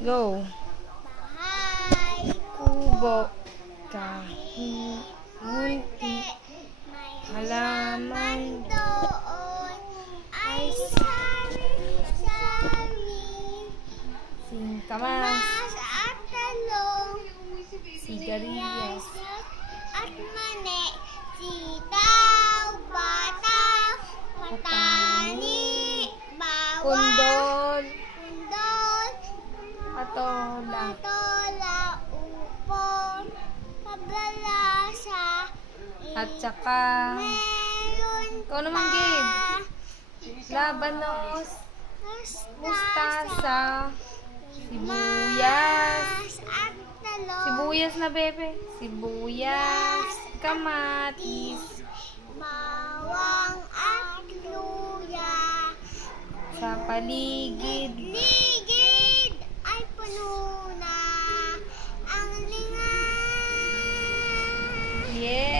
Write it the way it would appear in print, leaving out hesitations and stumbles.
Go. Bahay, Kubo. Kahit munti. may Halaman. doon ay sari-sari. Singkamas. Mas at talong, Sigarilyas. at mani, sitaw, bataw, matani, bawang, Kundol. kundol, Patola. patola, upon, pabalasa, At saka meron ikaw naman, pa, Gabe. Labanos. Mustasa. Sibuyas. mas at talong, Sibuyas na, bebe. Sibuyas. Kamatis. bawang at luya. Sa paligid. Ligid ay puno na ang linga. Yes!